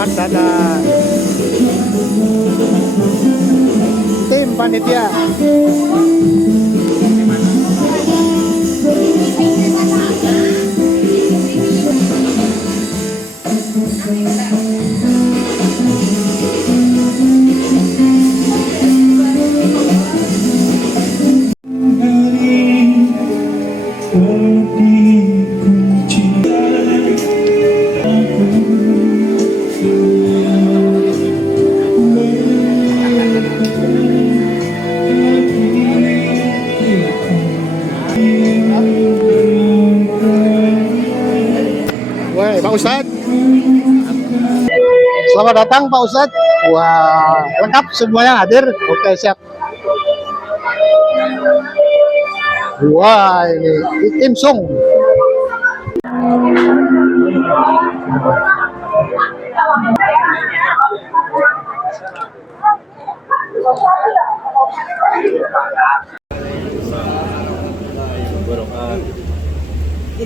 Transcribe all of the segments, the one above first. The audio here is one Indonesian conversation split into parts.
selamat datang tim panitia. Pak Ustadz, selamat datang Pak Ustadz. Wah, lengkap semuanya hadir. Oke, siap. Wah, ini tim Sung.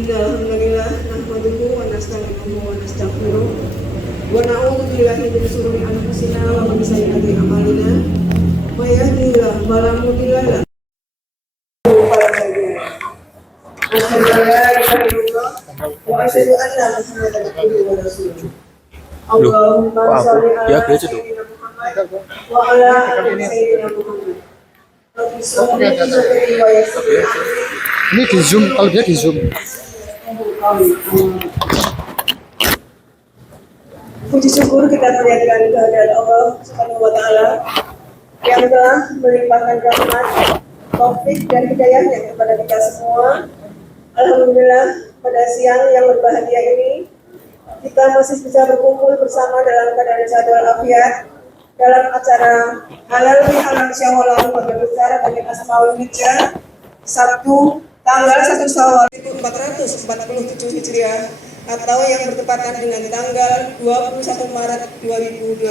Alhamdulillah, nahmaduhu wa nasta'inuhu wa nastaghfiruh wa na'udzu billahi min shururi anfusina wa min sayyiati a'malina may yahdihillahu fala mudilla lahu wa asyhadu anna Muhammadan abduhu wa rasuluh. Allahumma shalli ala sayyidina Muhammad wa ala ali sayyidina Muhammad. Ini di zoom, kalau dia di zoom. Puji syukur kita panjatkan kehadirat Allah Subhanahu wa Ta'ala yang telah melimpahkan rahmat, taufik dan hidayahnya kepada kita semua. Alhamdulillah, pada siang yang berbahagia ini kita masih bisa berkumpul bersama dalam keadaan sehat walafiat dalam acara halal bihalal syawal keluarga besar bagi Asmaul Hijjah Sabtu tanggal 1 Syawal 1447 Hijriah atau yang bertepatan dengan tanggal 21 Maret 2026.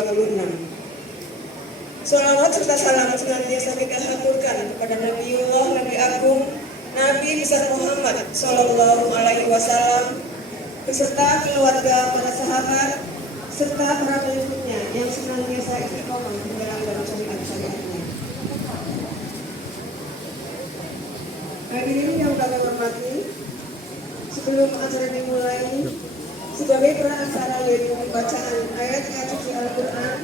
Salawat serta salam senantiasa kita haturkan kepada Nabiullah Nabi Agung Nabi besar Muhammad Sallallahu Alaihi Wasallam beserta keluarga, para sahabat serta para pengikutnya yang senantiasa istiqomah menjalankan syariat-syariatnya. Hadirin yang kami hormati, sebelum acara dimulai, sebagai peraksana dari pembacaan ayat-ayat suci Al-Quran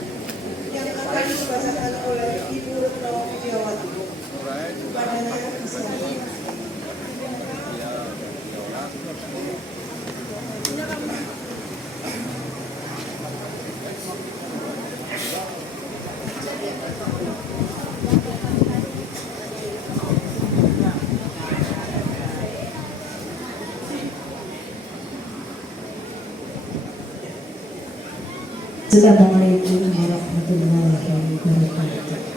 yang akan dibacakan oleh Ibu Retno Widiawati. Kepadanya diserahkan. Assalamualaikum warahmatullahi wabarakatuh.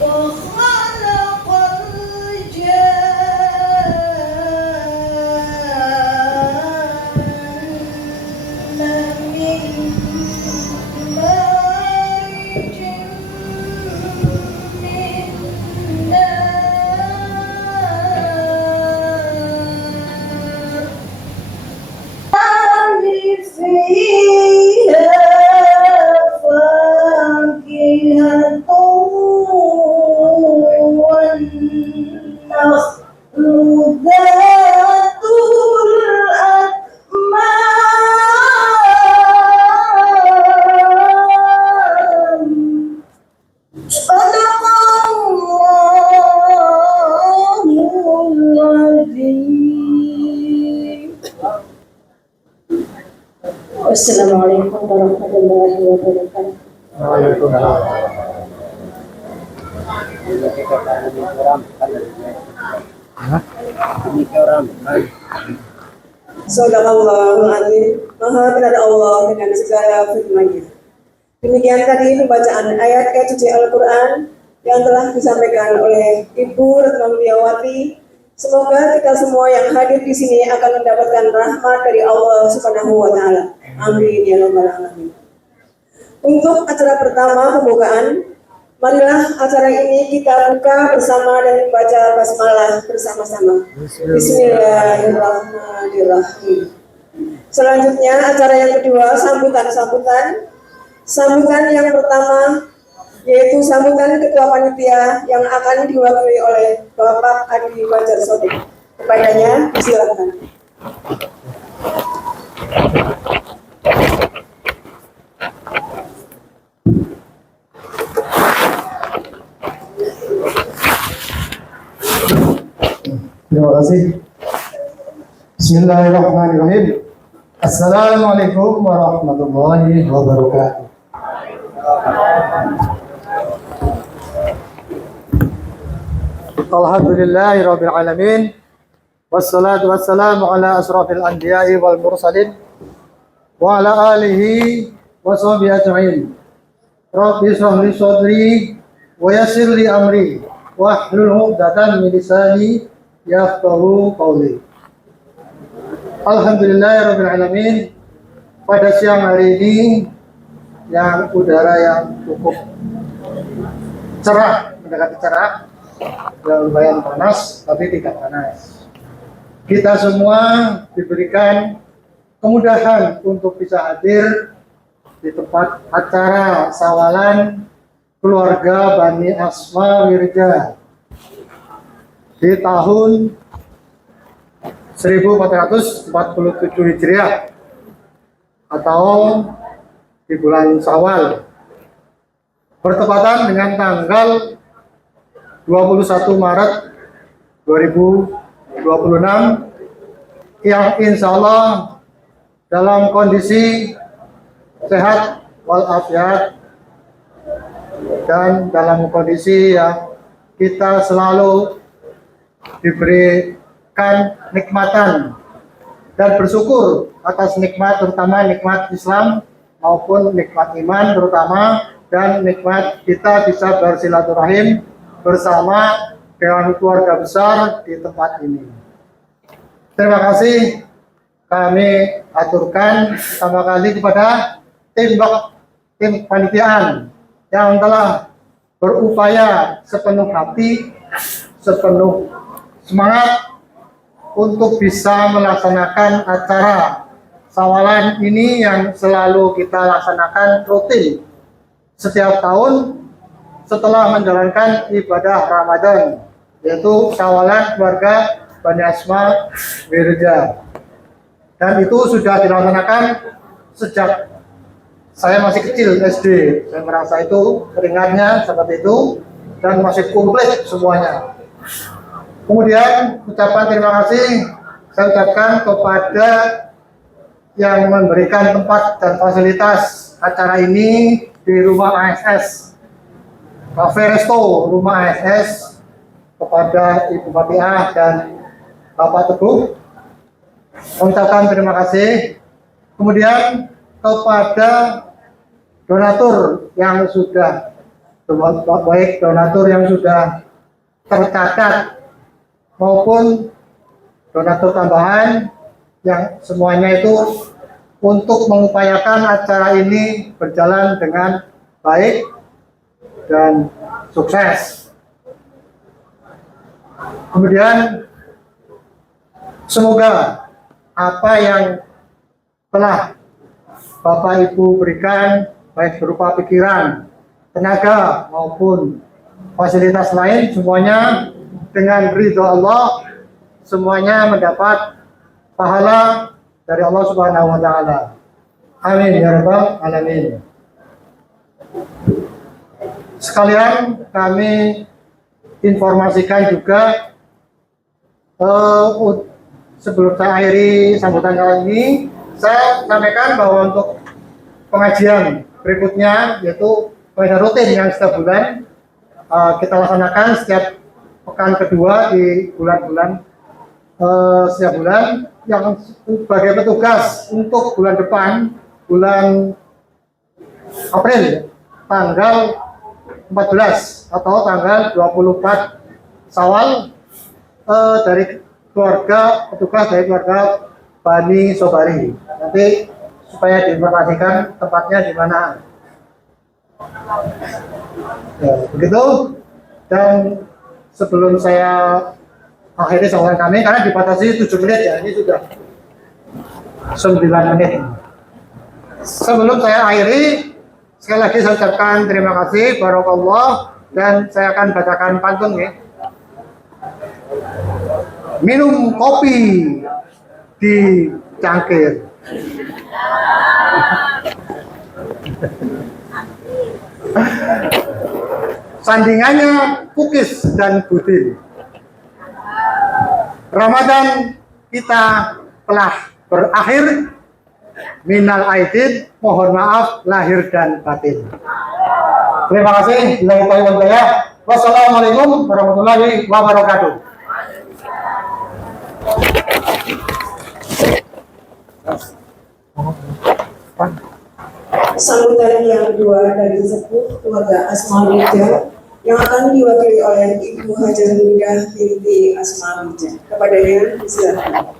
وخلق الجان من مارج من نار فيها فاكهة والنخل ذات الأكمام صدق الله العظيم. السلام عليكم ورحمة الله وبركاته. Sadaqallahul Azim. Maha benar Allah dengan segala firman-Nya. Demikian tadi pembacaan ayat-ayat suci Al-Quran yang telah disampaikan oleh Ibu Retno Widiawati. Semoga kita semua yang hadir di sini akan mendapatkan rahmat dari Allah Subhanahu wa Ta'ala. Amin ya rabbal alamin. Untuk acara pertama pembukaan, marilah acara ini kita buka bersama dan membaca basmalah bersama-sama. Bismillahirrahmanirrahim. Selanjutnya acara yang kedua, sambutan yang pertama yaitu sambutan ketua panitia yang akan diwakili oleh Bapak Adi Fajar Sodik. Kepadanya silakan. Terima kasih. Bismillahirrahmanirrahim. Assalamualaikum warahmatullahi wabarakatuh. Alhamdulillahirabbil alamin. Wassalatu wassalamu ala asrafil anbiya'i wal mursalin wa ala alihi wa sahbihi ajma'in. Rabbi shrah li sadri wa yassir li amri wahlul 'uqdatam min lisani yafqahu qawli. Alhamdulillahirabbil alamin. Pada siang hari ini yang udara yang cukup cerah, mendekati cerah, lumayan panas tapi tidak panas. Kita semua diberikan kemudahan untuk bisa hadir di tempat acara sawalan keluarga Bani Asma Wirja di tahun 1447 Hijriah atau di bulan Syawal, bertepatan dengan tanggal 21 Maret 2026 yang insya Allah dalam kondisi sehat walafiat dan dalam kondisi yang kita selalu diberikan nikmatan dan bersyukur atas nikmat, terutama nikmat Islam maupun nikmat iman terutama, dan nikmat kita bisa bersilaturahim bersama dengan keluarga besar di tempat ini. Terima kasih kami aturkan pertama kali kepada tim panitiaan yang telah berupaya sepenuh hati, sepenuh semangat untuk bisa melaksanakan acara sawalan ini yang selalu kita laksanakan rutin setiap tahun setelah menjalankan ibadah Ramadan, yaitu sawalan keluarga Bani Asma Wirja. Dan itu sudah dilaksanakan sejak saya masih kecil SD. Saya merasa itu teringatnya seperti itu dan masih komplit semuanya. Kemudian ucapan terima kasih saya ucapkan kepada yang memberikan tempat dan fasilitas acara ini di rumah ASS, Cafe Resto rumah ASS, kepada Ibu Fatiah dan Bapak Teguh, mengucapkan terima kasih. Kemudian kepada donatur yang sudah baik donatur yang sudah tercatat maupun donatur tambahan yang semuanya itu untuk mengupayakan acara ini berjalan dengan baik dan sukses. Kemudian semoga apa yang telah Bapak Ibu berikan baik berupa pikiran, tenaga maupun fasilitas lain semuanya dengan ridho Allah semuanya mendapat pahala dari Allah Subhanahu wa taala. Amin ya rabbal alamin. Sekalian kami informasikan juga sebelum saya akhiri sambutan kali ini, saya sampaikan bahwa untuk pengajian berikutnya yaitu pengajian rutin yang setiap bulan kita laksanakan setiap pekan kedua di bulan-bulan setiap bulan yang sebagai petugas untuk bulan depan, bulan April tanggal 14 atau tanggal 24 Syawal dari keluarga petugas dari keluarga Bani Sobari. Nanti supaya diinformasikan tempatnya di mana. Ya, begitu. Dan sebelum saya akhiri sambutan kami karena dibatasi 7 menit ya, ini sudah 9 menit. Sebelum saya akhiri, sekali lagi saya ucapkan terima kasih barakallah dan saya akan bacakan pantun ya. Minum kopi di cangkir. Sandingannya kukis dan budil. Ramadan kita telah berakhir. Minal aidin, mohon maaf lahir dan batin. Terima kasih. Wassalamualaikum warahmatullahi wabarakatuh. Sambutan yang kedua dari sepuh keluarga Asma Wija yang akan diwakili oleh Ibu Hajar Midah binti Asma Wija. Kepadanya silakan.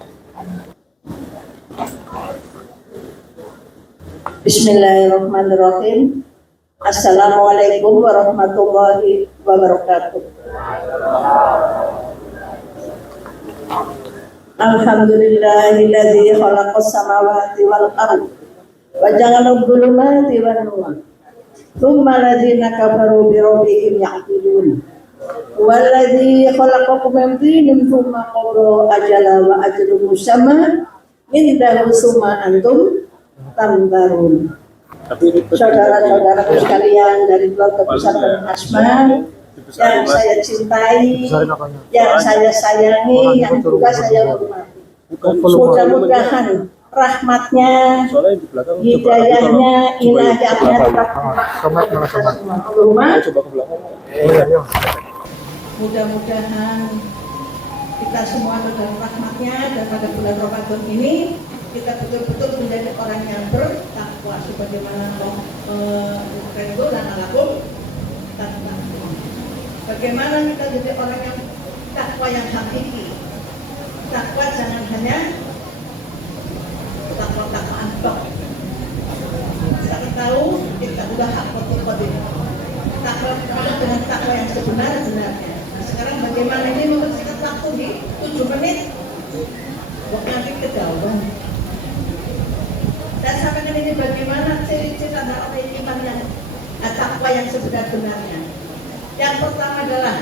Bismillahirrahmanirrahim. Assalamualaikum warahmatullahi wabarakatuh. Alhamdulillahilladzi khalaqas samawati wal ardh wa ja'ala adh-dhulumati wan nur. Tsumma alladziina kafaru bi rabbihim ya'dilun. Walladzi khalaqakum min tinin tsumma qada ajala wa ajalun musamma indahu summa antum tamtarun. Saudara-saudaraku sekalian dari keluarga besar Asma yang saya cintai, yang saya sayangi, yang juga saya hormati. Mudah-mudahan rahmatnya, hidayahnya, inayahnya tetap Allahumma. Mudah-mudahan kita semua dalam rahmatnya dan pada bulan Ramadan ini kita betul-betul menjadi orang yang bertakwa sebagaimana Allah dan alakum takwa. Bagaimana kita jadi orang yang takwa yang hakiki? Takwa jangan hanya takwa-takwaan tok. Kita tahu kita sudah hakikatul qadir. Takwa dengan takwa yang sebenar-benarnya. Nah, sekarang bagaimana ini membersihkan waktu di 7 menit? Waktu nanti kejauhan. Dan sampaikan ini bagaimana ciri-ciri tanda orang iman yang takwa yang sebenar-benarnya. Yang pertama adalah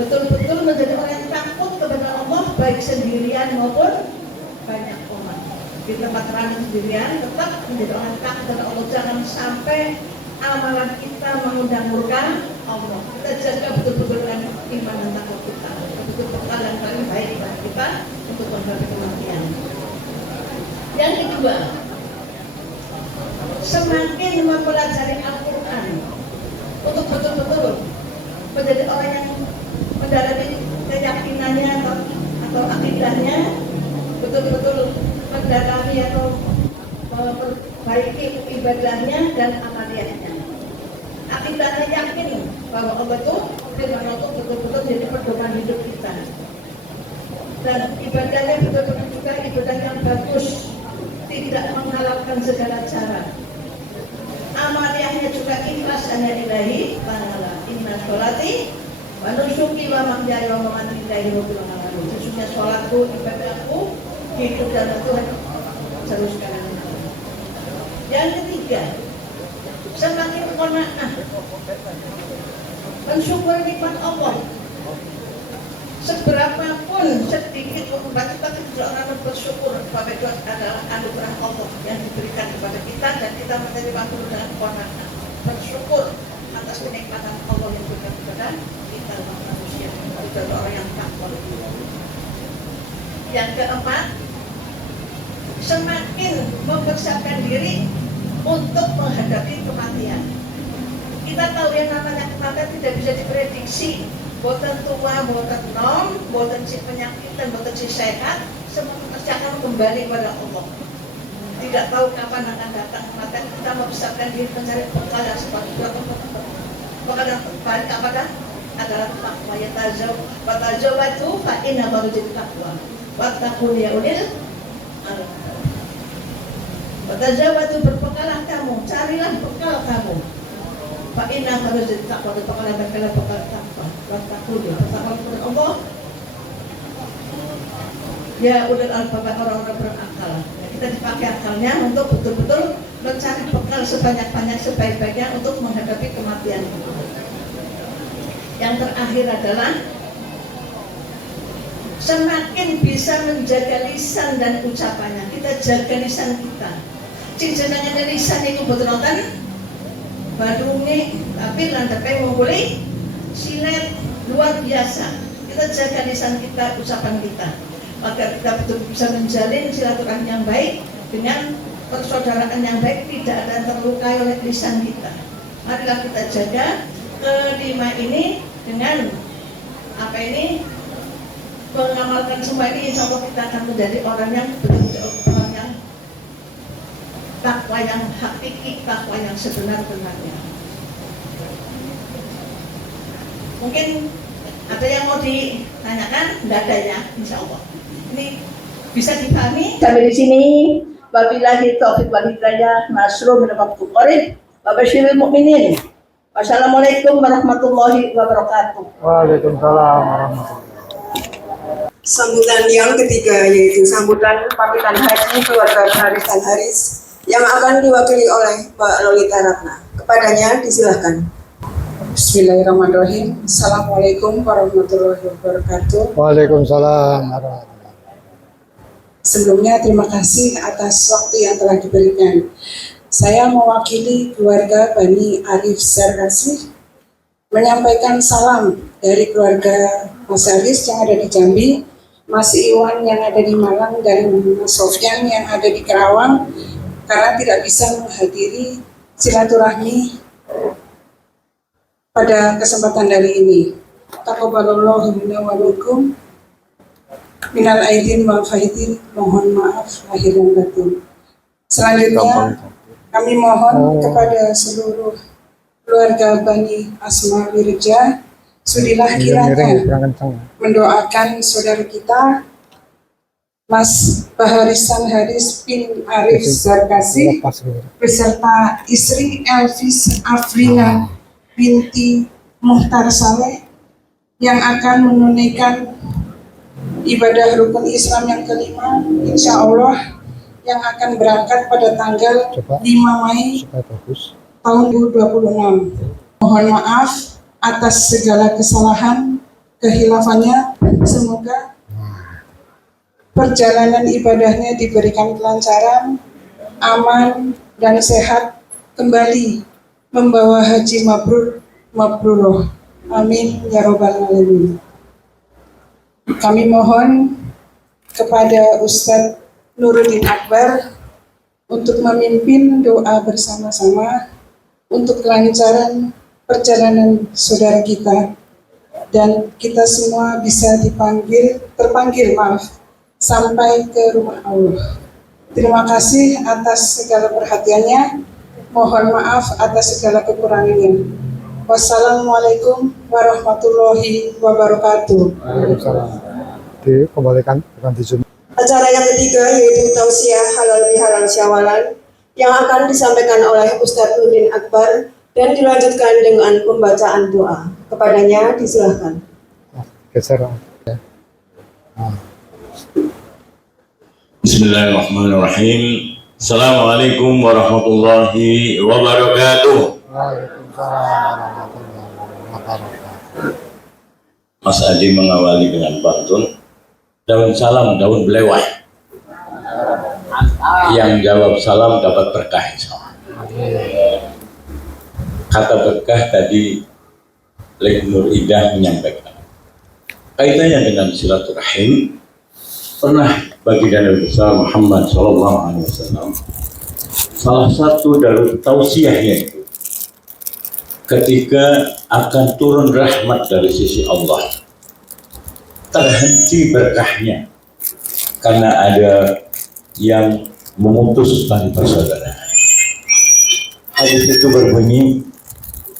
betul-betul menjadi orang yang takut kepada Allah baik sendirian maupun banyak orang. Di tempat ramai sendirian tetap menjadi orang yang takut kepada Allah. Jangan sampai amalan kita mengundang murka Allah. Kita jaga betul-betul dengan iman dan takwa kita. Betul-betul bekal yang paling baik bagi kita untuk menghadapi kematian. Yang kedua, semakin mempelajari Al-Quran untuk betul-betul menjadi orang yang mendalami keyakinannya atau akidahnya, betul-betul mendalami atau memperbaiki ibadahnya dan amaliyahnya. Akidahnya yakin bahwa Allah itu firman Allah itu betul-betul jadi pedoman hidup kita. Dan ibadahnya betul-betul juga ibadah yang bagus, tidak menghalalkan segala cara. Amaliyahnya juga ikhlas hanya ilahi ta'ala. Inna sholati wa nusuki wa mahyaya wa mamati lillahi rabbil alamin. Sesungguhnya sholatku, ibadahku, hidup dan Tuhan seluruh sekalian. Yang ketiga, semakin qanaah, mensyukur nikmat Allah. Seberapapun sedikit umat kita tidak akan bersyukur bahwa itu adalah anugerah Allah yang diberikan kepada kita dan kita menerima dengan qanaah, bersyukur atas kenikmatan Allah yang diberikan kepada kita manusia, kita orang yang takwa. Yang keempat, semakin mempersiapkan diri untuk menghadapi kematian. Kita tahu yang namanya kematian tidak bisa diprediksi. Boten tua, boten nom, boten si penyakit dan boten si sehat, semua pasti akan kembali kepada Allah. Tidak tahu kapan akan datang kematian. Kita mempersiapkan diri mencari bekal yang seperti itu. Bekal yang terbaik kepada adalah takwa. Ya tazawwadu fa inna marujul taqwa. Wattaqun ya ulil albab. Tazawwadu, berbekalah kamu, carilah bekal kamu. Fa inna marujul taqwa, bekal takwa. Wattaqun ya, bertakwa kepada Allah. Ya ulil albab, orang-orang berakal. Kita dipakai akalnya untuk betul-betul mencari bekal sebanyak-banyak sebaik-baiknya untuk menghadapi kematian. Yang terakhir adalah semakin bisa menjaga lisan dan ucapannya. Kita jaga lisan kita. Jenengan lisan itu betul nonton badunge tapi lantape ngumpuli silet luar biasa. Kita jaga lisan kita, ucapan kita. Maka kita betul bisa menjalin silaturahmi yang baik dengan persaudaraan yang baik, tidak ada yang terlukai oleh lisan kita. Marilah kita jaga kelima ini dengan mengamalkan semua ini. Insya Allah kita akan menjadi orang yang betul-betul orang yang takwa yang hakiki, takwa yang sebenar-benarnya. Mungkin ada yang mau ditanyakan? Tidak ada ya, insya Allah. Ini bisa dipahami. Sampai di sini. Wabillahi taufiq wal hidayah. Masru min waqtu qarib. Wa basyiril mukminin. Wassalamualaikum warahmatullahi wabarakatuh. Waalaikumsalam warahmatullahi wabarakatuh. Sambutan yang ketiga yaitu sambutan pamitan haji keluarga Haris dan Haris yang akan diwakili oleh Mbak Lolita Ratna. Kepadanya disilahkan. Bismillahirrahmanirrahim. Assalamualaikum warahmatullahi wabarakatuh. Waalaikumsalam warahmatullahi wabarakatuh. Sebelumnya terima kasih atas waktu yang telah diberikan. Saya mewakili keluarga Bani Arif Sarkasi menyampaikan salam dari keluarga Mas Haris yang ada di Jambi, Mas Iwan yang ada di Malang, dan Mas Sofyan yang ada di Karawang karena tidak bisa menghadiri silaturahmi pada kesempatan hari ini. Taqabbalallahu minna wa minkum minal aidin wal faidin, mohon maaf lahir dan batin. Selanjutnya kami mohon kepada seluruh keluarga Bani Asma Wirja, sudilah kiranya mendoakan saudara kita Mas Baharisan Haris bin Arif Sarkasi beserta istri Elvis Afrina binti Muhtar Saleh yang akan menunaikan ibadah rukun Islam yang kelima, insya Allah yang akan berangkat pada tanggal 5 Mei tahun 2026. Mohon maaf atas segala kesalahan, kehilafannya. Semoga perjalanan ibadahnya diberikan kelancaran, aman, dan sehat, kembali membawa haji mabrur, mabrurah. Amin ya robbal alamin. Kami mohon kepada Ustadz Nuruddin Akbar untuk memimpin doa bersama-sama untuk kelancaran perjalanan saudara kita dan kita semua bisa terpanggil sampai ke rumah Allah. Terima kasih atas segala perhatiannya. Mohon maaf atas segala kekurangannya. Wassalamualaikum warahmatullahi wabarakatuh. Dikembalikan dengan dijun. Acara yang ketiga yaitu tausiah halal bihalal syawalan yang akan disampaikan oleh Ustadz Nurdin Akbar dan dilanjutkan dengan pembacaan doa. Kepadanya disilahkan. Geser. Bismillahirrahmanirrahim. Assalamualaikum warahmatullahi wabarakatuh. Mas Adi mengawali dengan pantun. Daun salam, daun belewah. Yang jawab salam dapat berkah. Kata berkah tadi Lek Nur Idah menyampaikan. Kaitannya dengan silaturahim. Pernah baginda Nabi besar Muhammad SAW salah satu dari tausiahnya itu ketika akan turun rahmat dari sisi Allah terhenti berkahnya karena ada yang memutus tali persaudaraan. Hadis itu berbunyi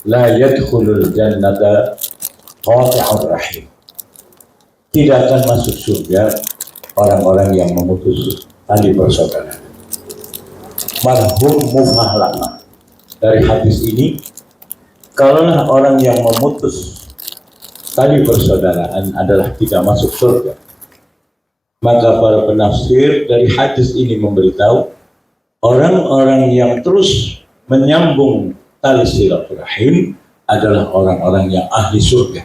la yadkhulul jannata qati'ur rahim. Tidak akan masuk surga orang-orang yang memutus tali persaudaraan. Marhum mufahlama. Dari hadis ini, kalaulah orang yang memutus tali persaudaraan adalah tidak masuk surga, maka para penafsir dari hadis ini memberitahu orang-orang yang terus menyambung tali silaturahim adalah orang-orang yang ahli surga.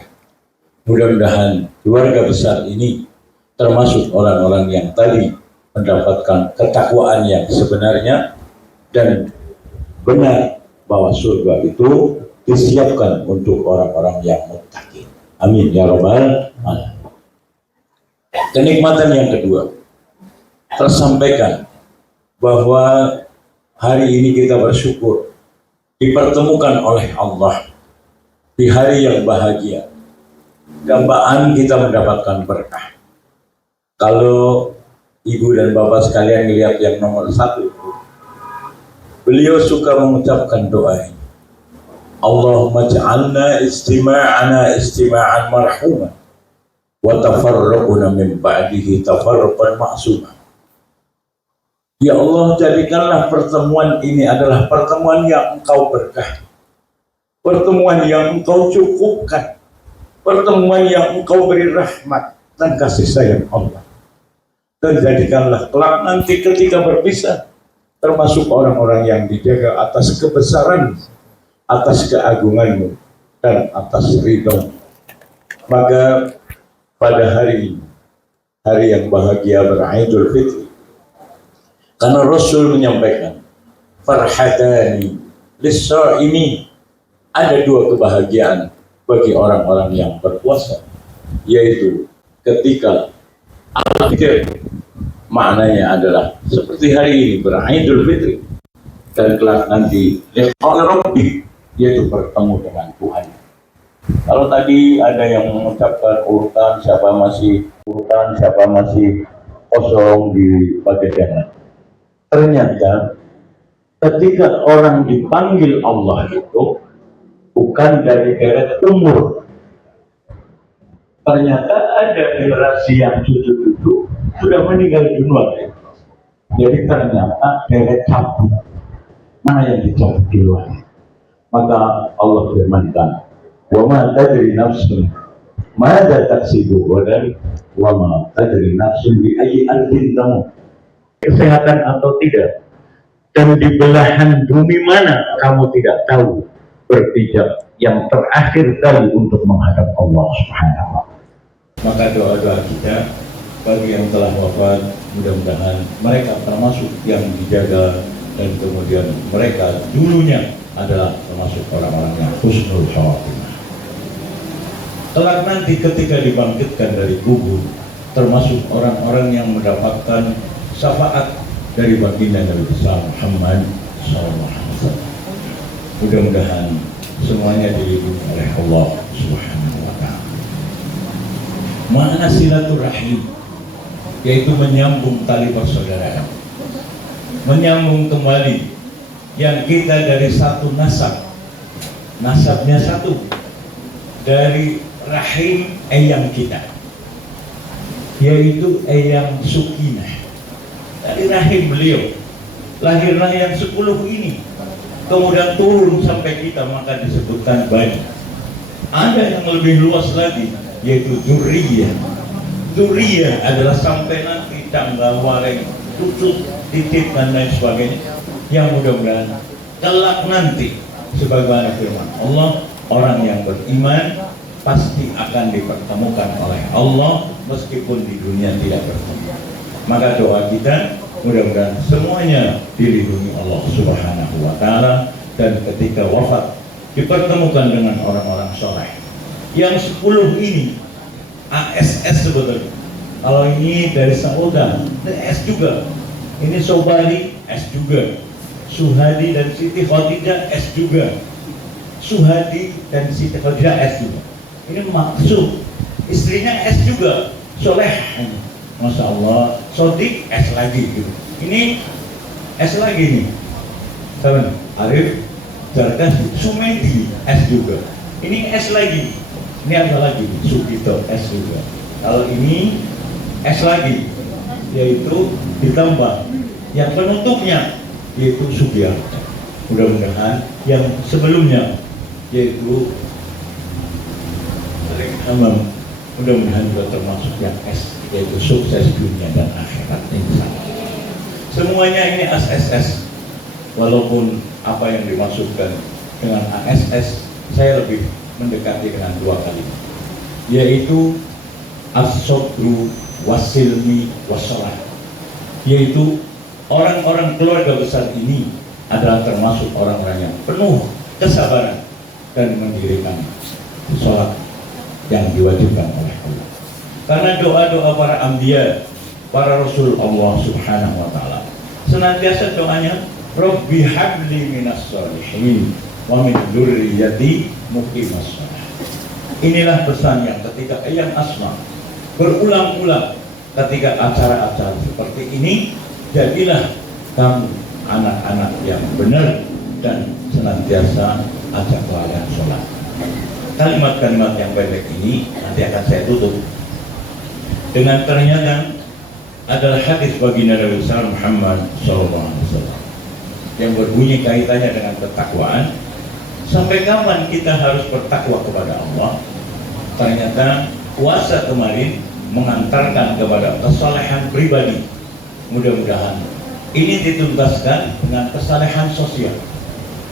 Mudah-mudahan keluarga besar ini termasuk orang-orang yang tadi mendapatkan ketakwaan yang sebenarnya dan benar bahwa surga itu disiapkan untuk orang-orang yang muttaqin. Amin ya rabbal alamin. Kenikmatan yang kedua tersampaikan bahwa hari ini kita bersyukur dipertemukan oleh Allah di hari yang bahagia. Dambaan kita mendapatkan berkah. Kalau ibu dan bapak sekalian melihat yang nomor satu, beliau suka mengucapkan doa ini. Allahumma ja'alna istima'ana istima'an marhumah wa tafarruquna min ba'dihi tafarruqan ma'sumah. Ya Allah, jadikanlah pertemuan ini adalah pertemuan yang Engkau berkah, pertemuan yang Engkau cukupkan, pertemuan yang Engkau beri rahmat dan kasih sayang Allah. Dan jadikanlah kelak nanti ketika berpisah termasuk orang-orang yang dijaga atas kebesaran, atas keagunganmu dan atas ridho. Maka pada hari ini, hari yang bahagia berIdul Fitri, karena Rasul menyampaikan farhatani lis-sha'imin, ada dua kebahagiaan bagi orang-orang yang berpuasa, yaitu ketika al-fitr, maknanya adalah seperti hari ini berIdul Fitri, dan kelak nanti liqa'i Rabbi, yaitu bertemu dengan Tuhan. Kalau tadi ada yang mengucapkan urutan siapa masih kosong di bagian, ternyata ketika orang dipanggil Allah itu bukan dari deret umur. Ternyata ada generasi yang cucu-cucu sudah meninggal dunia. Jadi ternyata deret cabut. Mana yang dicabut duluan? Maka Allah firmankan, wa ma tadri nafsun madza taksibu ghadan wa ma tadri nafsun bi ayyi ardin tamut. Kesehatan atau tidak, dan di belahan bumi mana kamu tidak tahu berpijak yang terakhir kali untuk menghadap Allah Subhanahu wa ta'ala. Maka doa-doa kita bagi yang telah wafat, mudah-mudahan mereka termasuk yang dijaga, dan kemudian mereka dulunya adalah termasuk orang-orang yang husnul khawatimah. Kelak nanti ketika dibangkitkan dari kubur, termasuk orang-orang yang mendapatkan syafaat dari baginda Nabi besar Muhammad SAW. Mudah-mudahan semuanya dilindungi oleh Allah Subhanahu wa ta'ala. Makna silaturahim yaitu menyambung tali persaudaraan. menyambung kembali yang kita dari satu nasab, nasabnya satu, dari rahim eyang kita, yaitu eyang Sukinah. Dari rahim beliau lahirlah yang 10 ini, kemudian turun sampai kita, maka disebutkan Bani. Ada yang lebih luas lagi, yaitu Dzurriyyah. Dzurriyyah adalah sampai nanti tangga, wareng, cucu, titik, dan lain sebagainya, yang mudah-mudahan kelak nanti sebagaimana firman Allah, orang yang beriman pasti akan dipertemukan oleh Allah meskipun di dunia tidak bertemu. Maka doa kita mudah-mudahan semuanya dilindungi Allah Subhanahu wa Ta'ala, dan ketika wafat dipertemukan dengan orang-orang soleh. Yang 10 ini ASS sebetulnya. Kalau ini dari Sauda, S juga. Ini Sobari, S juga. Suhadi dan Siti Khadijah, S juga. Suhadi dan Siti Khadijah, S juga. Ini maksud istrinya S juga, soleh. Masya Allah, Sodik S lagi gitu. Ini S lagi nih. Sama Arif, Jarkas, Sumedi S juga. Ini S lagi. Ini apa lagi? Sugito S juga. Kalau ini S lagi, yaitu ditambah yang penutupnya yaitu Sugiarto. Mudah-mudahan yang sebelumnya yaitu Amam, mudah-mudahan juga termasuk yang S, yaitu sukses dunia dan akhirat. Semuanya ini SSS. Walaupun apa yang dimaksudkan dengan ASS, saya lebih mendekati dengan 2 kalimat, yaitu as-sabru wasilmi wassalah, yaitu orang-orang keluarga besar ini adalah termasuk orang-orang yang penuh kesabaran dan mendirikan sholat yang diwajibkan oleh Allah. Karena doa-doa para anbiya, para rasul Allah Subhanahu wa Ta'ala, senantiasa doanya Rabbi habli minas sholihin wa min dzurriyyati muqimas shalah. Inilah pesan yang ketika Eyang Asma berulang-ulang ketika acara-acara seperti ini, jadilah kamu anak-anak yang benar dan senantiasa ajak kalian sholat. Kalimat-kalimat yang pendek ini nanti akan saya tutup dengan ternyata adalah hadis baginda Nabi Muhammad SAW yang berbunyi kaitannya dengan ketakwaan. Sampai kapan kita harus bertakwa kepada Allah? Ternyata puasa kemarin mengantarkan kepada kesalehan pribadi. Mudah-mudahan ini dituntaskan dengan kesalehan sosial.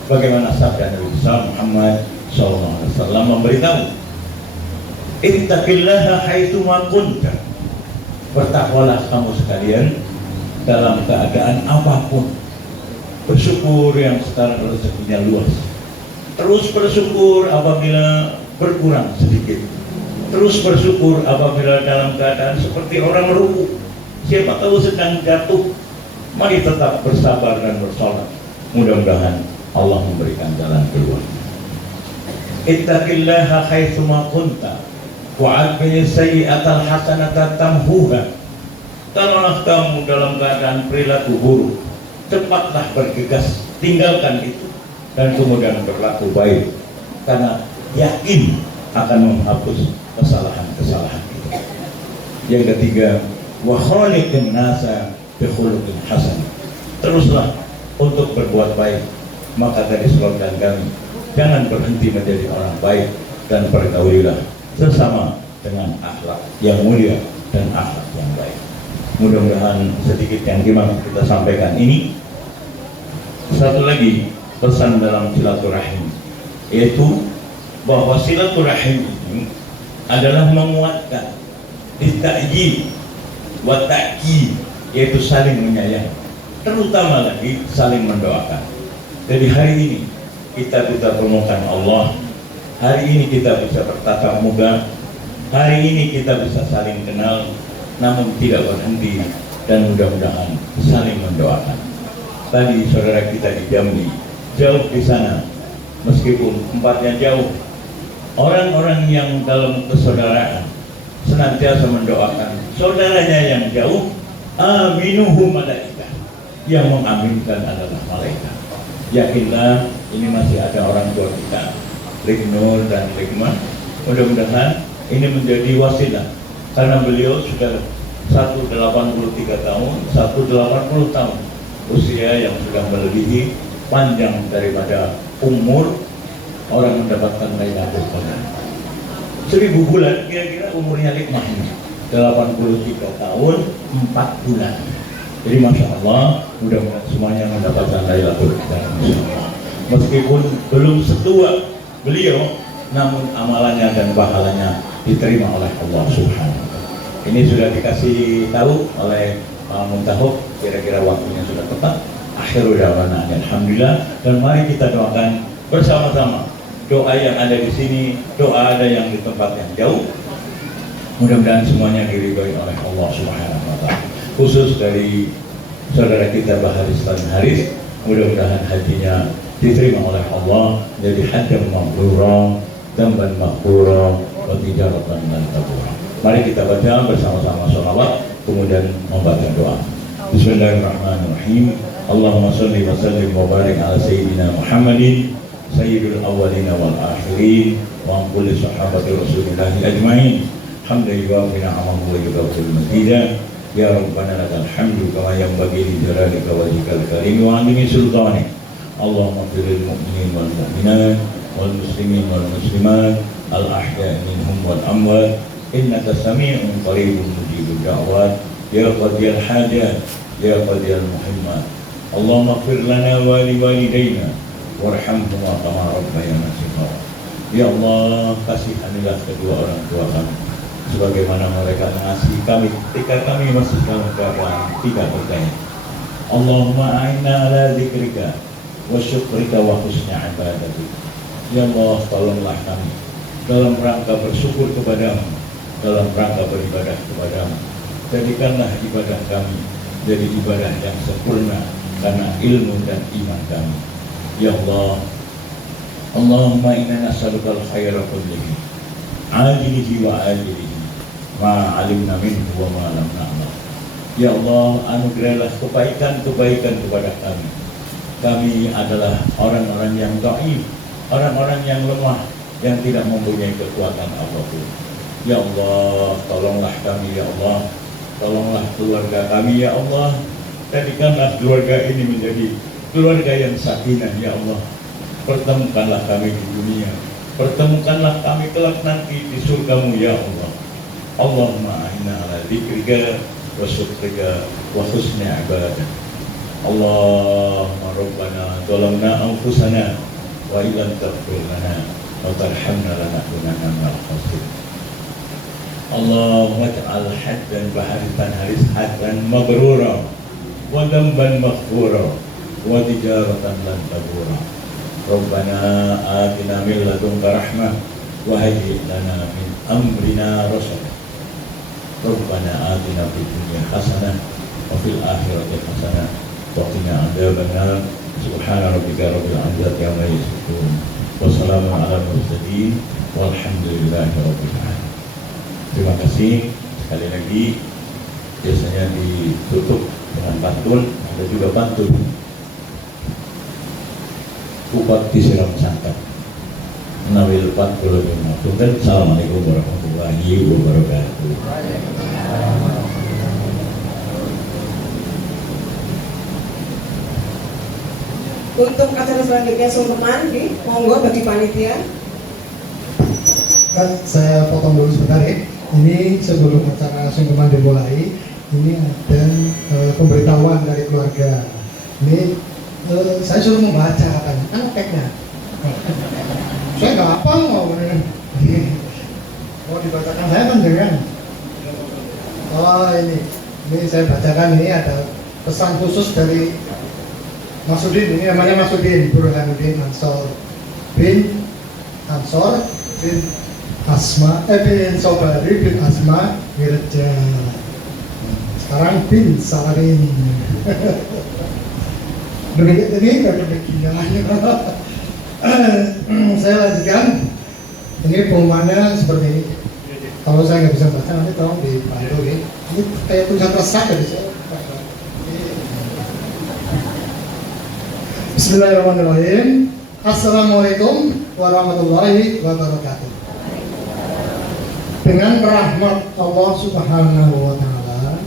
Bagaimana sabda Nabi Muhammad SAW memberitahu, ittaqillaha haitsuma kunta. Bertakwalah kamu sekalian dalam keadaan apapun. Bersyukur yang sekarang rezekinya luas. Terus bersyukur apabila berkurang sedikit. Terus bersyukur apabila dalam keadaan seperti orang meruku. Siapa tahu sedang jatuh. Mari tetap bersabar dan bersolat. Mudah-mudahan Allah memberikan jalan keluar. Ittaqillaha haitsuma kunta wa'adbi sayyi'atal hasanata tamhuha. Kalaulah kamu dalam keadaan perilaku buruk, cepatlah bergegas, tinggalkan itu dan kemudian berlaku baik, karena yakin akan menghapus kesalahan-kesalahan itu. Yang ketiga, wa khaliqin nasa bi khuluqin hasan. Teruslah untuk berbuat baik. Maka dari slogan kami, jangan berhenti menjadi orang baik dan pergaulilah sesama dengan akhlak yang mulia dan akhlak yang baik. Mudah-mudahan sedikit yang kita sampaikan ini. Satu lagi pesan dalam silaturahim, yaitu bahwa silaturahim ini adalah menguatkan ta'yid wa ta'kid, yaitu saling menyayangi, terutama lagi saling mendoakan. Jadi hari ini kita bisa pertemukan Allah, hari ini kita bisa bertatap muka, hari ini kita bisa saling kenal, namun tidak berhenti, dan mudah-mudahan saling mendoakan. Tadi saudara kita di Jambi, jauh di sana, meskipun tempatnya jauh, orang-orang yang dalam persaudaraan senantiasa mendoakan saudaranya yang jauh, aminuhum malaikah, yang mengaminkan adalah malaikat. Yakinlah ini masih ada orang tua kita, Rignur dan Rigma. Mudah-mudahan ini menjadi wasilah, karena beliau sudah 183 tahun, 180 tahun usia yang sudah melebihi panjang daripada umur orang mendapatkan Lailatul Qadar. 1000 bulan kira-kira umurnya Hikmah ini, 83 tahun 4 bulan. Jadi Masya Allah, mudah-mudahan semuanya mendapatkan Lailatul Qadar. Meskipun belum setua beliau, namun amalannya dan pahalanya diterima oleh Allah Subhanahu wa Ta'ala. Ini sudah dikasih tahu oleh Pak Muntahok, kira-kira waktunya sudah tepat. Akhirul da'wana alhamdulillah, dan mari kita doakan bersama-sama. Doa yang ada di sini, doa ada yang di tempat yang jauh. Mudah-mudahan semuanya diridhoi oleh Allah Subhanahu wa Ta'ala. Khusus dari saudara kita Baharistan Haris, mudah-mudahan hajinya diterima oleh Allah jadi hajjam mabrura, dzamban maghfura, wa tijaratan lan tabura. Mari kita baca bersama-sama sholawat, kemudian membaca doa. Bismillahirrahmanirrahim. Allahumma sholli wa sallim wa barik ala sayyidina Muhammadin sayyidul awwalin wal akhirin wa kulli sahabati Rasulillah ajmain. Hamdan yuwafi ni'amahu wa yughfir mazida. Ya Rabbana lakal hamdu kama yanbaghi li jalalika wajhikal karim wa 'azimi sultanik. Allahumma firil mu'minin wal mu'minat wal muslimin wal muslimat al ahya minhum wal amwat innaka sami'un qaribun mujibud da'wat ya qadiyal hajat ya qadiyal muhimmat. Allahumma fir lana wa li walidayna warhamhuma kama rabbayana shighara. Ya Allah, kasihanilah kedua orang tua kami sebagaimana mereka mengasihi kami ketika kami masih dalam keadaan tidak berdaya. Allahumma a'inna ala dzikrika wa syukrika wa husni ibadatik. Ya Allah, tolonglah kami dalam rangka bersyukur kepadamu, dalam rangka beribadah kepadamu. Jadikanlah ibadah kami jadi ibadah yang sempurna karena ilmu dan iman kami. Ya Allah, Allahumma inna nas'alukal khaira kullihi ajilihi wa ajilihi ma alimna minhu wa ma lam na'lam. Ya Allah, anugerahlah kebaikan-kebaikan kepada kami. Kami adalah orang-orang yang dhaif, orang-orang yang lemah, yang tidak mempunyai kekuatan apapun. Ya Allah, tolonglah kami ya Allah, tolonglah keluarga kami ya Allah. Jadikanlah keluarga ini menjadi keluarga yang sakinah ya Allah. Pertemukanlah kami di dunia, pertemukanlah kami kelak nanti di surgamu ya Allah. Allahumma a'inna ala dzikrika wa syukrika wa husni ibadatik. Allahumma rabbana zalamna anfusana wa illam taghfir lana wa tarhamna lanakunanna minal khasirin. Allahumma ij'al hajjan Baharistan Haris hajjan mabrura wa dzamban maghfura wa tijaratan lan tabura. Rabbana atina min ladunka rahmah wa hayyi' lana min amrina rasyada. Rabbana atina fid dunya hasanah wa fil akhirati hasanah wa qina adzabannar. Subhana rabbika rabbil izzati amma yasifun wa salamun alal mursalin walhamdulillahi rabbil alamin. Terima kasih sekali lagi. Biasanya ditutup dengan pantun, ada juga pantun. Kupat disiram santan. Nawil 45. Assalamualaikum warahmatullahi wabarakatuh. Untuk acara selanjutnya sungkeman, monggo bagi panitia. Kan saya potong dulu sebentar ya. Ini sebelum acara sungkeman dimulai, ini ada pemberitahuan dari keluarga. Ini saya suruh membaca katanya, kan teksnya. Saya nggak apa mau dibacakan saya kan dengan. Oh ini saya bacakan, ini ada pesan khusus dari Masudin, ini namanya Masudin Burhanuddin Ansor bin Asma bin Sobari bin Asma Wirja. Sekarang bin Sarin. Begitu ini kan demikian. Saya lanjutkan. Ini pengumumannya seperti ini. Kalau saya nggak bisa baca nanti tolong dibantu ya. Ini kayak tulisan resah dari saya. Bismillahirrahmanirrahim. Assalamualaikum warahmatullahi wabarakatuh. Dengan rahmat Allah Subhanahu wa Ta'ala,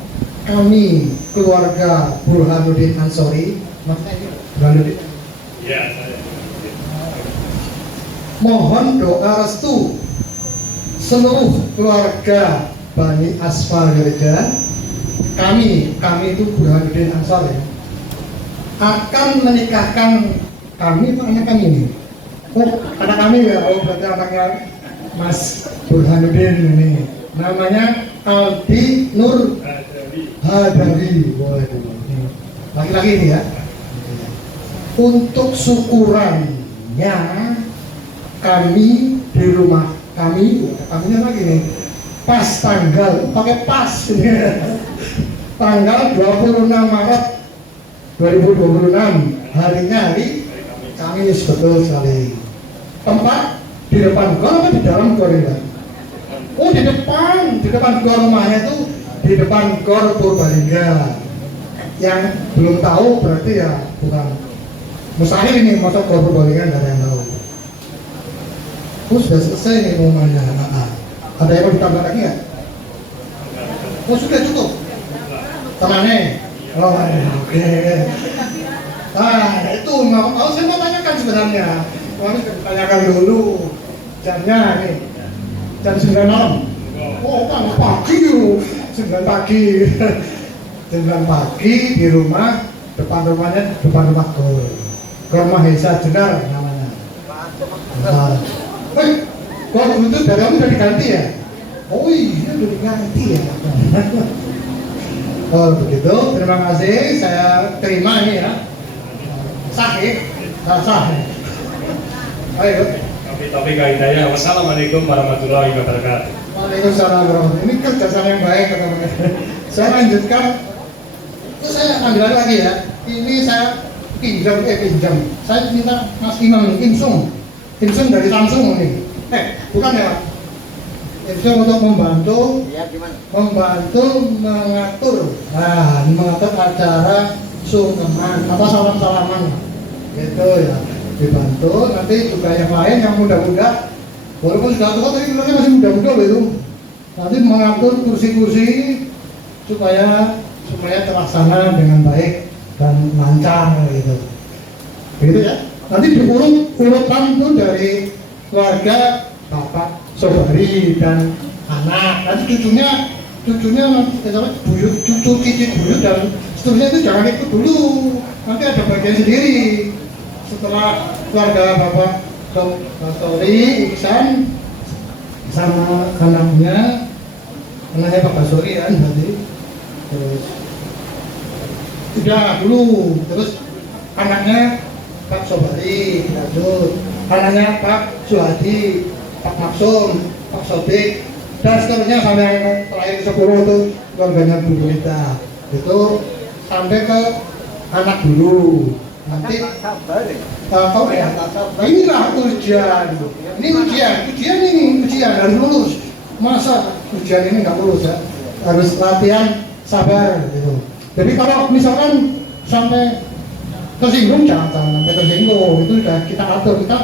kami keluarga Burhanuddin Ansori, Burhanuddin, mohon doa restu seluruh keluarga Bani Asfal Gereja. Kami itu Burhanuddin Ansor ya, akan menikahkan kami, anak kami ini. Oh, anak kami ya, oh berarti anaknya Mas Burhanuddin ini. Namanya Aldi Nur Hadawi. Waduh, laki-laki ini ya. Untuk syukurannya kami di rumah kami lagi nih. Pas tanggal, pakai pas ini. Tanggal 26 Maret 2026, harinya hari Kamis, betul sekali. Tempat di depan gor atau di dalam gor ini? Oh, di depan gor rumahnya itu di depan gor Purbalingga. Yang belum tahu berarti ya bukan mustahil ini, masa gor Purbalingga nggak ada yang tahu. Oh, sudah selesai nih pengumumannya. Ada yang mau ditambah lagi nggak? Oh, sudah cukup. Temannya. Oh, oke. Nah, itu saya mau tanyakan sebenarnya. Harus tanyakan dulu. Jamnya nih. Jam 9 malam. Oh, kan pagi yuk. 9 pagi. 9 pagi di rumah, depan rumahnya, depan rumah Gor. Gor Mahesa Jenar namanya. Nah, Gor itu dari kamu udah diganti ya? Oh iya, udah diganti ya. Oh begitu, terima kasih, saya terima ini ya. Sahih, sahih. Ayo. Topik kaidahnya. Wassalamualaikum warahmatullahi wabarakatuh. Waalaikumsalam warahmatullahi wabarakatuh. Ini kerjasama yang baik teman-teman. Saya lanjutkan. Itu saya ambil lagi ya. Ini saya pinjam. Saya minta Mas Imam Imsung dari Samsung ini. Bukan ya Pak? Imsung untuk membantu mengatur acara sungkeman atau salam-salaman gitu ya, dibantu. Nanti juga yang lain yang muda-muda, walaupun sudah tua tapi sebenarnya masih muda-muda itu, nanti mengatur kursi-kursi supaya terlaksana dengan baik dan lancar gitu ya. Nanti diurutan tuh dari keluarga Bapak Sobari dan anak, nanti cucunya buyut, cucu cicit buyut dan seterusnya itu jangan ikut dulu, nanti ada bagian sendiri. Setelah keluarga Bapak Basori, Iksan sama anaknya Pak Basori kan tadi, terus udah dulu, terus anaknya Pak Sobari, lanjut anaknya Pak Suhadi, Pak Maksum, Pak Sodik, dan seterusnya sampai yang terakhir 10 itu keluarganya Bu Lita. Itu sampai ke anak dulu. Nanti tahu ya? Inilah ujian. Ini ujian harus lulus. Masa ujian ini nggak lulus ya? Harus latihan sabar gitu. Jadi kalau misalkan sampai tersinggung, jangan sampai tersinggung. Itu sudah kita atur, kita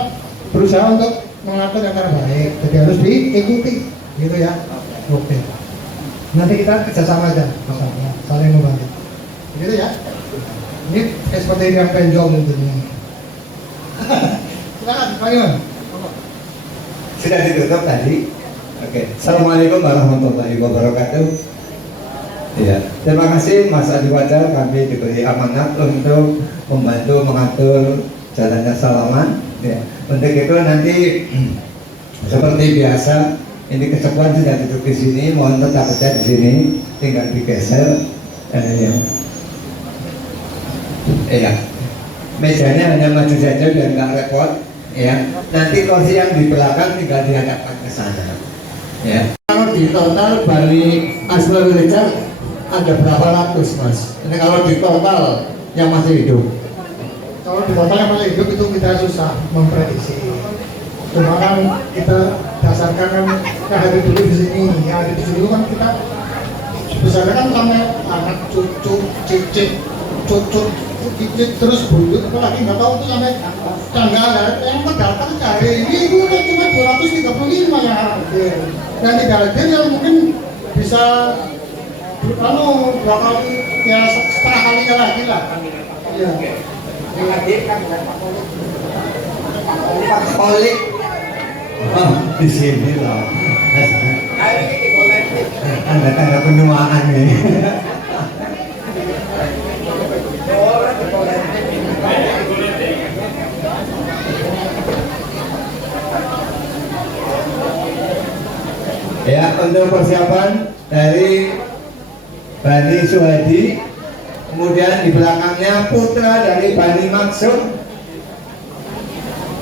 berusaha untuk mengatur yang terbaik, jadi harus diikuti gitu ya. Oke, nanti kita kerjasama aja, saling membantu gitu ya. Ini seperti yang penjol tentunya. Silakan Pak Iwan. Sudah ditutup tadi. Oke. Assalamualaikum warahmatullahi wabarakatuh. Ya, terima kasih Mas Adi Wadal, kami diberi amanat untuk membantu mengatur jalannya salaman. Ya, untuk itu nanti seperti biasa, ini kesepuan sudah duduk di sini, mohon tetap saja di sini, tinggal digeser. Ya, mejanya hanya maju saja biar nggak repot. Ya, nanti kursi yang di belakang tinggal dihadapkan ke sana. Ya. Kalau di total Bani Asfal Gereja ada berapa ratus Mas? Ini kalau di total yang masih hidup. Kalau di total yang masih hidup itu kita susah memprediksi. Cuma kan kita dasarkan kan yang ada dulu di sini, yang ada di sini kan kita besarnya kan sampai anak cucu, cicit, cucu dikit terus bundut, apalagi nggak tahu tuh sampai tanggal yang terdaftar cari ini kan cuma 235 yang hadir, yang tidak hadir yang mungkin bisa kalau 2 kali ya setengah kalinya lagi lah. Iya. Yang hadir kan Pak Kolik. Oh, di sini loh. Tanda-tanda penuaan nih. Ya, untuk persiapan dari Bani Suhadi, kemudian di belakangnya putra dari Bani Maksum,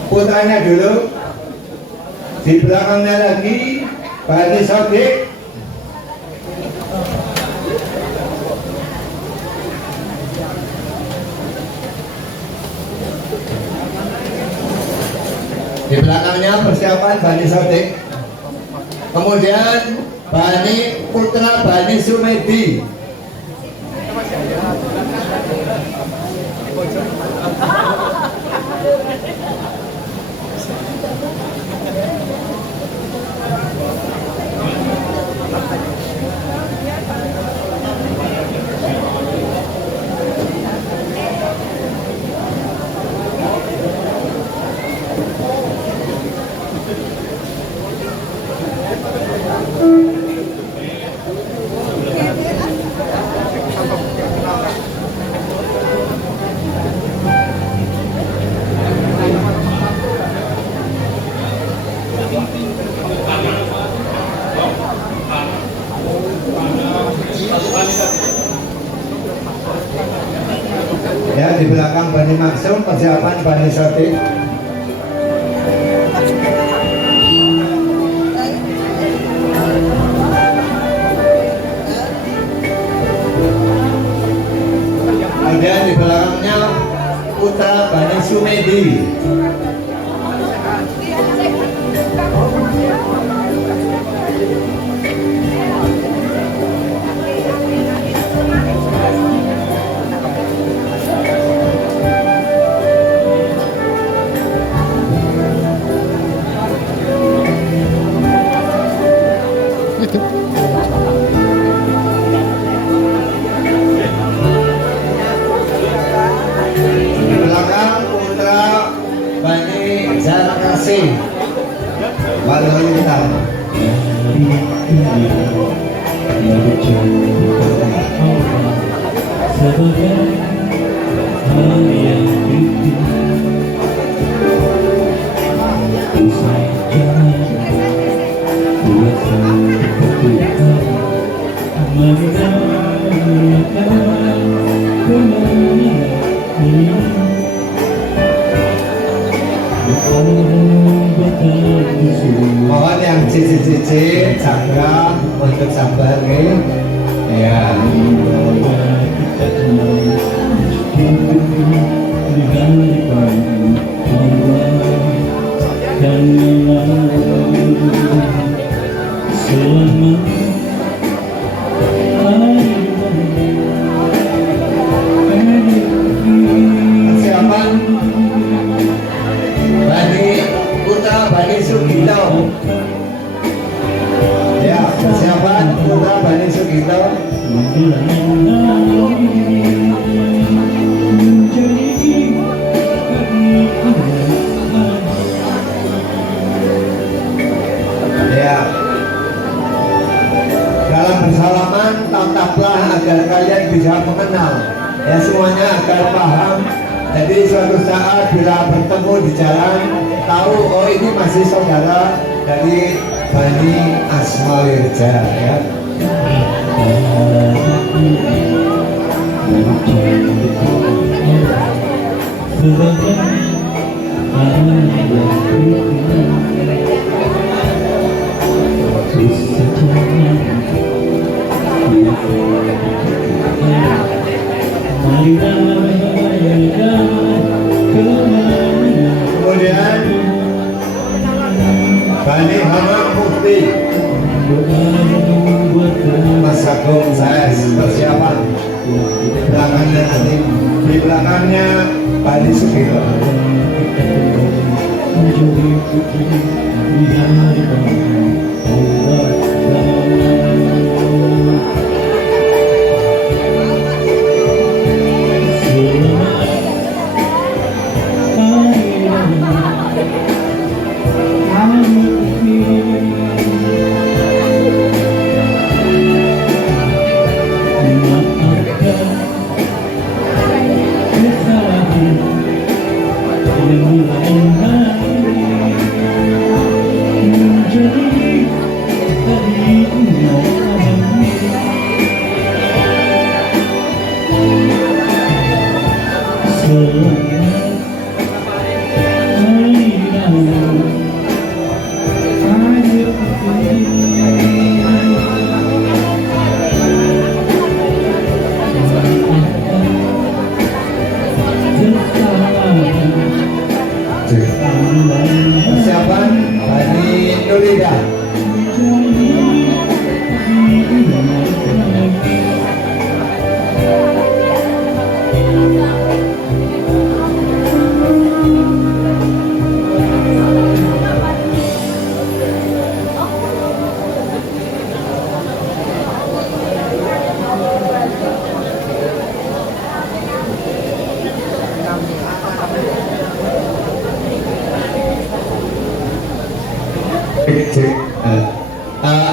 putranya dulu, di belakangnya lagi Bani Sodik, di belakangnya persiapan Bani Sodik. Kemudian Bani putra Bani Sumedi. Ya, di belakang Bani Maksum persiapan Bani Sodik. Kemudian di belakangnya putra Bani Sumedi. Di belakang putra Bani Zarakasi, Walawintar. Mohon yang cici-cici Chandra untuk sabar nih. Ya. Persiapan Bani putra Bani Sugito. Ya, persiapan putra Bani Sugito. Ya, dalam bersalaman tataplah agar kalian bisa mengenal. Ya, semuanya agar paham. Jadi suatu saat bila bertemu di jalan, tahu oh ini masih saudara dari Bani Asmawirja, ya. Kemudian Bani Hamam Mufti, Mas Agung Saes, persiapan di belakangnya nanti di belakangnya Bani Sugiro. Persiapan Bani Nurida.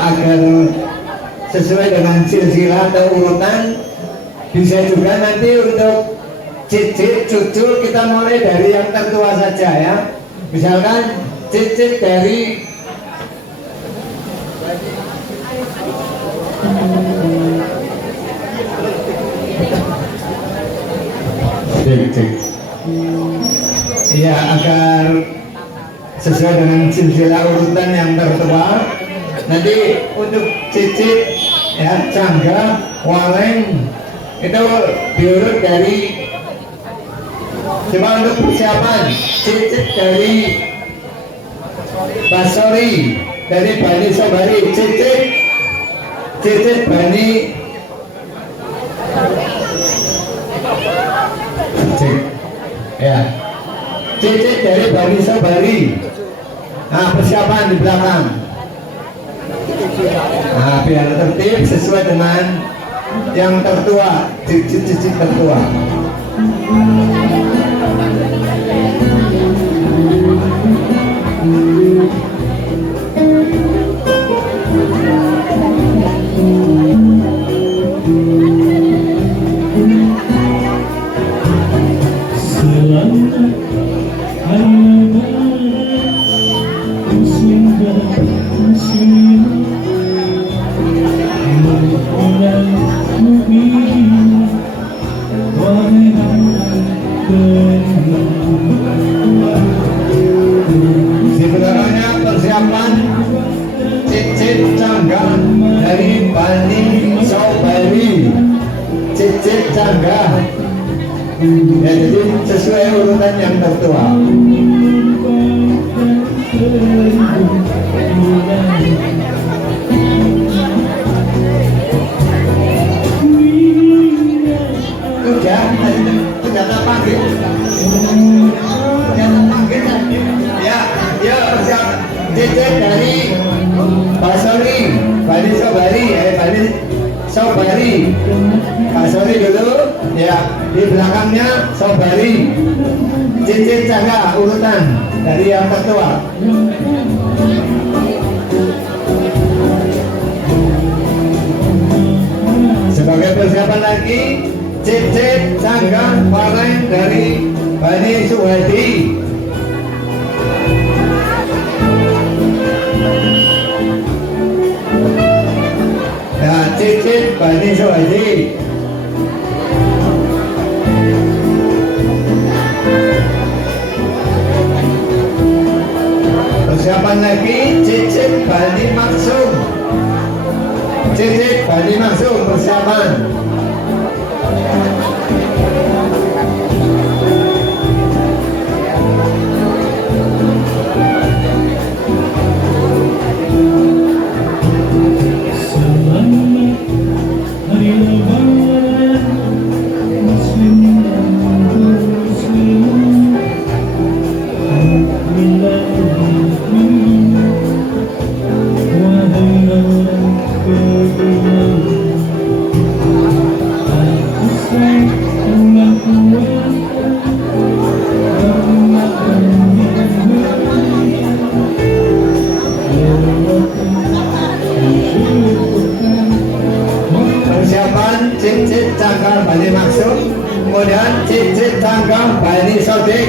Agar sesuai dengan silsilah atau urutan, bisa juga nanti untuk cicit cucu kita mulai dari yang tertua saja ya. Misalkan cicit dari iya, agar sesuai dengan silsilah urutan yang tertua. Nanti untuk cicit ya, cangga, waleng itu diurut dari, coba untuk persiapan cicit dari Basori, dari Bani Sobari, cicit Bani ya, cicit dari Bani Sobari. Nah, persiapan di belakang. Nah, biar tertib sesuai dengan yang tertua, cicit tertua. Sebenarnya persiapan cicit cangga dari Bani Sobari, cicit cangga ya, jadi sesuai urutan yang tertua. Sudah panggil. Ya, ya persiapan cicit dari Basori, Bani Sobari, Bani Sobari, Basori dulu, ya di belakangnya Sobari, cicit cangga urutan dari yang tertua. Sebagai persiapan lagi, cicit cangga waleng dari Bani Suhadi. Ya, cicit Bani Suhadi. Persiapan lagi, cicit Bani Maksum. Cicit Bani Maksum persiapan. Cangkang Bani Maksud, kemudian Cicit Cangkang Bani Sodik.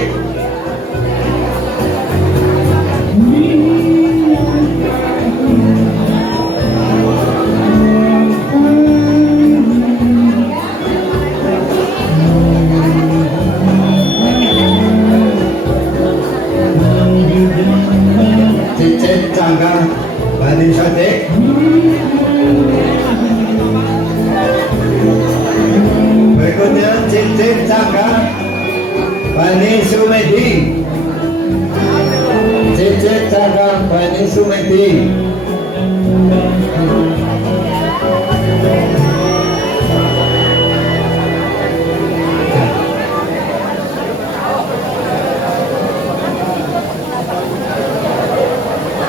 Cicit Cangkang Bani Sodik. Berikutnya Cicit Cangkang Bani Sumedi. Cicit Cangkang Bani Sumedi.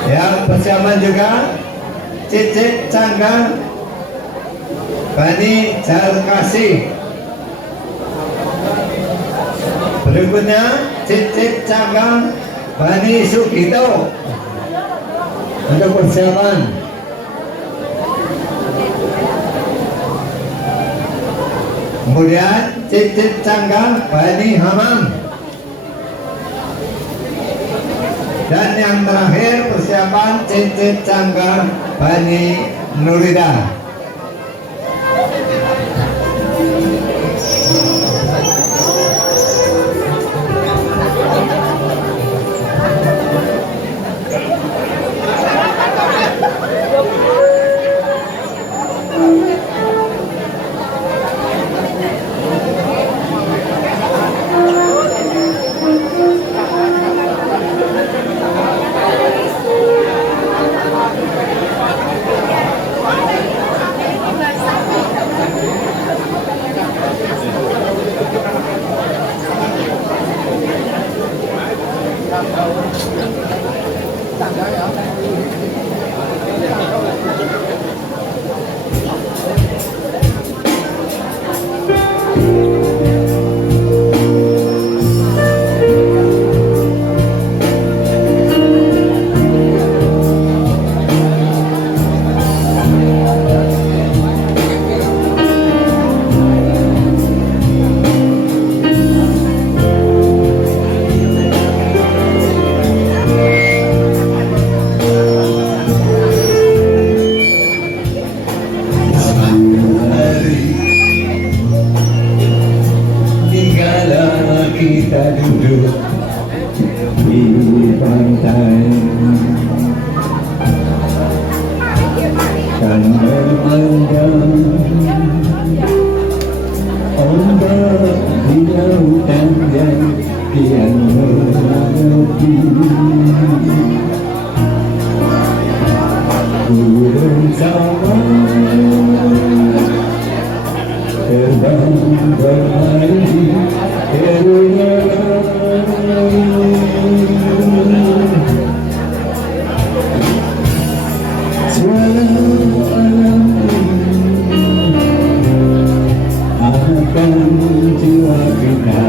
Yang persiapan juga Cicit Cangkang Bani Jarkasi. Berikutnya Cicit Cangkang Bani Sugito. Untuk persiapan. Kemudian Cicit Cangkang Bani Hamam. Dan yang terakhir persiapan Cicit Cangkang Bani Nurida. Kita duduk di pantai, kan memandang ombak di lautan yang kian menepi. Burung sama terbang bermain di kerunya. Suara alam akan jiwa kita.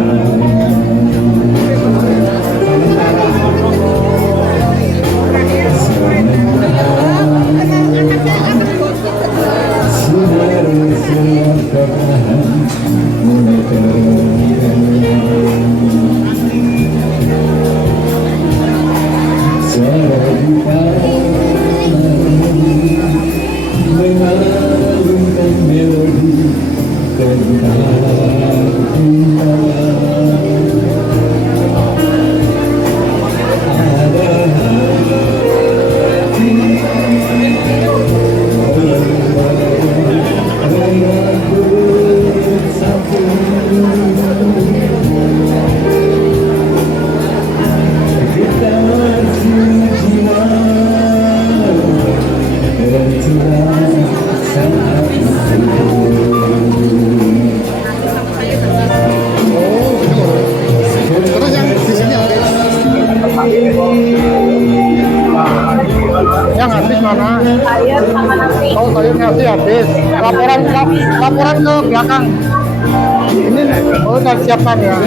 Mengalunkan melodi tentang cinta. Ada hati denganku bersatu. Kita jiwa dan saat Terus yang di sini ada yang habis mana? Oh, sayurnya habis. Laporan ke belakang. Ini udah siapkan ya.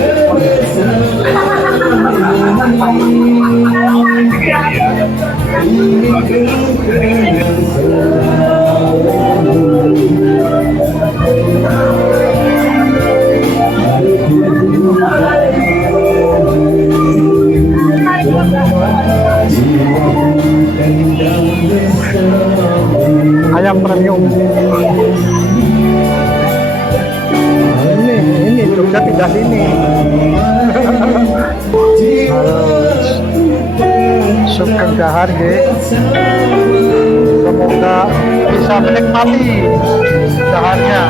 yang premium. Nah, ini Jogja pindah sini. Halo. Sugeng dahar nggih. Semoga bisa menikmati daharnya.